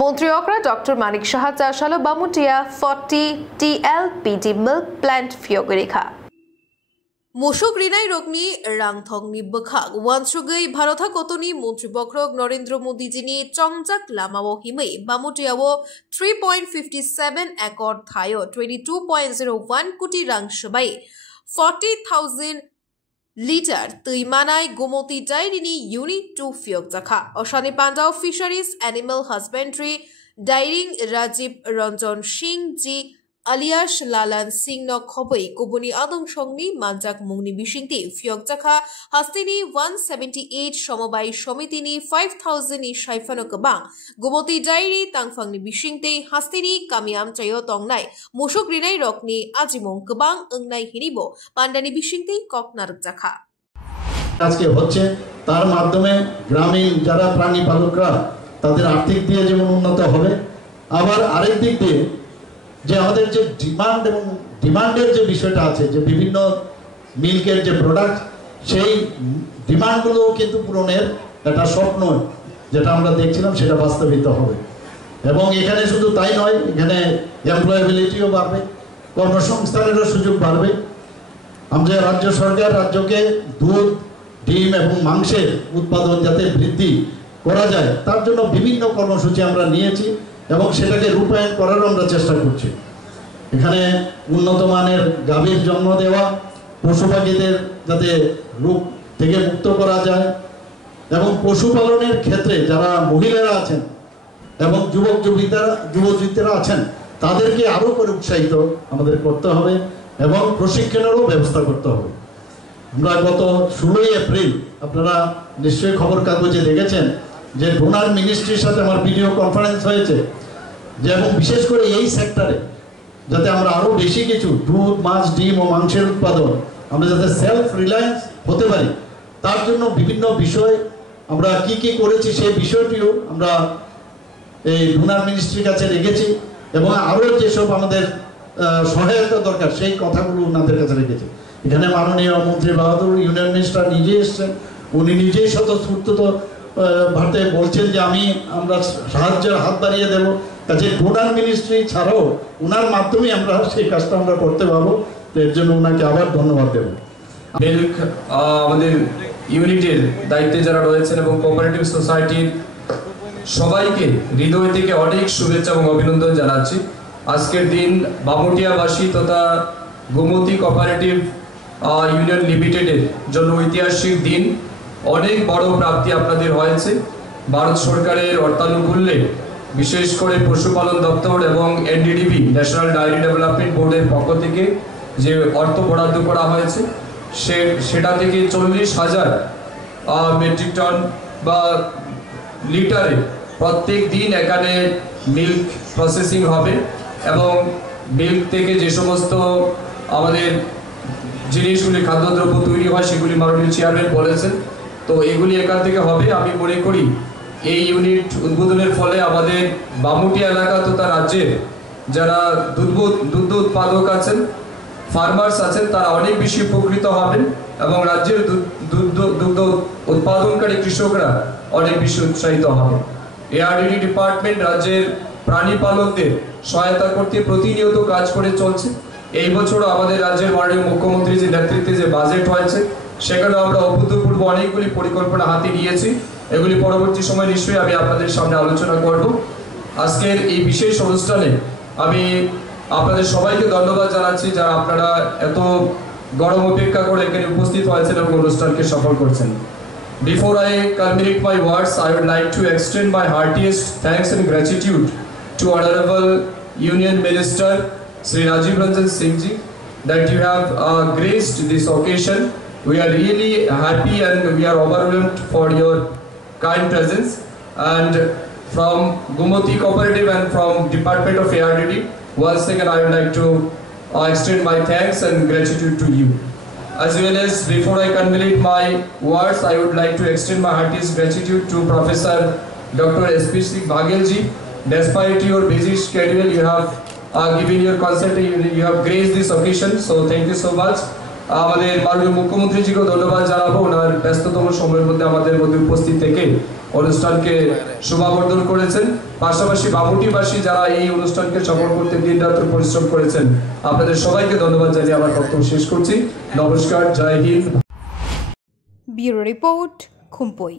মন্ত্রী অকরা ডক্টর মানিক সাহা চাষালো বামুটিয়া 40 TLPD মিল্ক প্ল্যান্ট ফিয়গরিখা মোশক রিনাই রগনি রাংথংনি বখাক ওয়ানসুগৈ ভারতা কতনি মন্ত্রী বক্রক নরেন্দ্র মোদী জিনি চংজাক লামাও হিমৈ বামুটিয়াও 3.57 একর থায় 22.01 কোটি রাং সবাই 40,000 লিটার তৈমানাই গোমতী ডায়েরিনি ইউনিট 2 ফিয়ক জাখা অশানি পান্ডাও fisheries animal husbandry dairying Rajiv Ranjan Singh ji alias Lalan Singh ন খবই কুবনি আদং সংনি মানজাক মুংনি বিশিংতি ফিয়ক জাখা হাস্তিনি 178 সমবায় সমিতিনি 5000 নি সাইফানো কবাং গোমতী ডায়েরি তাংফাংনি বিশিংতে হাস্তিনি কামিয়াম চায় তংনাই মোশক রিনাই রকনি আজিমং কবাং ওংনাই হিনিবো পান্ডানি বিশিংতে ককনারক জাখা আজকে হচ্ছে তার মাধ্যমে গ্রামীণ যারা প্রাণী পালকরা তাদের আর্থিক দিয়ে যেমন উন্নত হবে আবার আরেক দিক দিয়ে যে আমাদের যে ডিমান্ডের যে বিষয়টা আছে যে বিভিন্ন মিল্কের যে প্রোডাক্ট সেই ডিমান্ডগুলো কিন্তু পূরণের একটা স্বপ্ন যেটা আমরা দেখছিলাম সেটা বাস্তবিত হবে এবং এখানে শুধু তাই নয় এখানে এমপ্লয়েবিলিটিও বাড়বে কর্মসংস্থানেরও সুযোগ বাড়বে আমাদের রাজ্য সরকার রাজ্যকে দুধ ডিম এবং মাংসের উৎপাদন যাতে বৃদ্ধি করা যায় তার জন্য বিভিন্ন কর্মসূচি আমরা নিয়েছি এবং সেটাকে রূপায়ণ করারও আমরা চেষ্টা করছি এখানে উন্নত মানের গাভীর জন্ম দেওয়া পশু পাখিদের যাতে রোগ থেকে মুক্ত করা যায় এবং পশুপালনের ক্ষেত্রে যারা মহিলারা আছেন এবং যুবতীরা আছেন তাদেরকে আরও করে উৎসাহিত আমাদের করতে হবে এবং প্রশিক্ষণেরও ব্যবস্থা করতে হবে আমরা গত 16 এপ্রিল আপনারা নিশ্চয়ই খবর কাগজে দেখেছেন যে ডোনার মিনিস্ট্রির সাথে আমার ভিডিও কনফারেন্স হয়েছে যে এবং বিশেষ করে এই সেক্টরে যাতে আমরা আরও বেশি কিছু দুধ মাছ ডিম ও মাংসের উৎপাদন আমরা যাতে সেলফ রিলায়েন্স হতে পারি তার জন্য বিভিন্ন বিষয় আমরা কি করেছি সেই বিষয়টিও আমরা এই ডোনার মিনিস্ট্রির কাছে রেখেছি এবং আরও যেসব আমাদের সহায়তা দরকার সেই কথাগুলো ওনাদের কাছে রেখেছি এখানে মাননীয় মন্ত্রী বাহাদুর ইউনিয়ন মিনিস্টার নিজে এসছেন উনি নিজেই স্বতঃস্ফূর্ত ভারতে বলছেন যে আমরা সাহায্যের হাত বাড়িয়ে দেবো কাজে ডোনার মিনিস্ট্রি ছাড়াও ওনার মাধ্যমে আমরা সেই কাজটা আমরা করতে পারবো এর জন্য ওনাকে আবার ধন্যবাদ দেব মিল্ক আমাদের ইউনিটের দায়িত্বে যারা রয়েছেন এবং কোঅপারেটিভ সোসাইটির সবাইকে হৃদয় থেকে অনেক শুভেচ্ছা এবং অভিনন্দন জানাচ্ছি আজকের দিন বামুটিয়াবাসী তথা গোমতী কোঅপারেটিভ ইউনিয়ন লিমিটেডের জন্য ঐতিহাসিক দিন অনেক বড় প্রাপ্তি আপনাদের হয়েছে ভারত সরকারের অর্থানুকূল্যে বিশেষ করে পশুপালন দপ্তর এবং এনডিডিবি ন্যাশনাল ডায়েরি ডেভেলপমেন্ট বোর্ডের পক্ষ থেকে যে অর্থ বরাদ্দ করা হয়েছে সেটা থেকে 40,000 মেট্রিক টন বা লিটারে প্রত্যেক দিন এখানে মিল্ক প্রসেসিং হবে এবং মিল্ক থেকে যে সমস্ত আমাদের জিনিসগুলি খাদ্যদ্রব্য তৈরি হয় সেগুলি মাননীয় চেয়ারম্যান বলেছেন তো এগুলি এখান থেকে হবে আমি মনে করি এই ইউনিট উদ্বোধনের ফলে আমাদের বামুটিয়া এলাকা তথা রাজ্যের যারা দুগ্ধ উৎপাদক আছেন ফার্মার্স আছেন তারা অনেক বেশি উপকৃত হবেন এবং রাজ্যের দুগ্ধ উৎপাদনকারী কৃষকরা অনেক বেশি উৎসাহিত হবে এআরডিডি ডিপার্টমেন্ট রাজ্যের প্রাণী পালকদের সহায়তা করতে প্রতিনিয়ত কাজ করে চলছে এই বছরও আমাদের রাজ্যের মাননীয় মুখ্যমন্ত্রী যে নেতৃত্বে যে বাজেট হয়েছে সেখানে আমরা অভূতপূর্ব অনেকগুলি পরিকল্পনা হাতে নিয়েছি এগুলি পরবর্তী সময় নিশ্চয়ই আমি আপনাদের সামনে আলোচনা করব আজকের এই বিশেষ অনুষ্ঠানে আমি আপনাদের সবাইকে ধন্যবাদ জানাচ্ছি যারা আপনারা এত গরম অপেক্ষা করে এখানে উপস্থিত হয়েছেন এবং অনুষ্ঠানকে সফল করছেন Before I culminate my words, I would like to extend my heartiest thanks and gratitude to Honorable Union Minister Sri Rajiv Ranjan Singh ji that you have graced this occasion. We are really happy and we are overwhelmed for your kind presence and from Gomoti Cooperative and from Department of ARDD once again I would like to extend my thanks and gratitude to you. As well as before I culminate my words, I would like to extend my heartiest gratitude to Professor Dr. S.P. Singh Baghel ji. Despite your busy schedule, you have given your consent, you have graced this occasion, so thank you so much. আমাদের মাননীয় মুখ্যমন্ত্রীজিকেও ধন্যবাদ জানাবো ওনার ব্যস্ততম সময়ের মধ্যে আমাদের মধ্যে উপস্থিত থেকে অনুষ্ঠানকে শোভাবর্ধন করেছেন পাশাপাশি বামুটিবাসী যারা এই অনুষ্ঠানকে সফল করতে দিনরাত্র পরিশ্রম করেছেন, আপনাদের সবাইকে ধন্যবাদ জানিয়ে আমার বক্তব্য শেষ করছি। নমস্কার, জয় হিন্দ। Bureau report, খুম্পই।